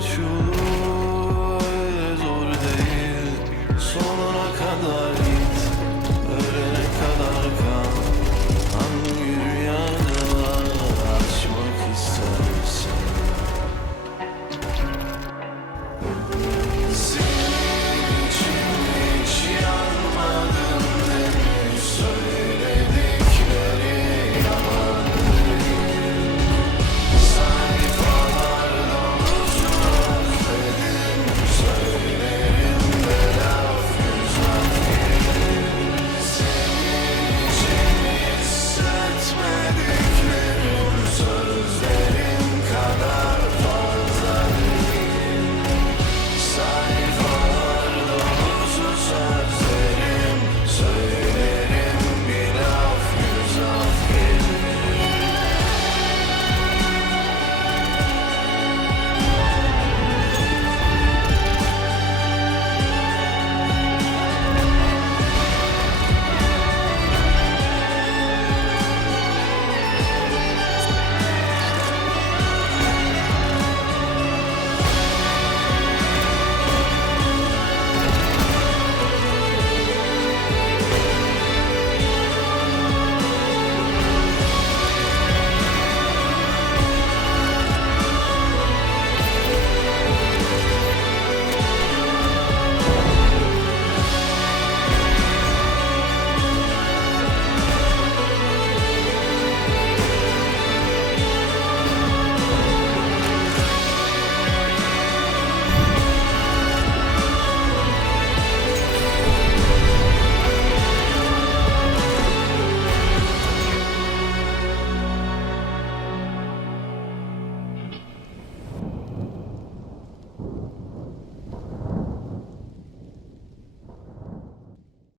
出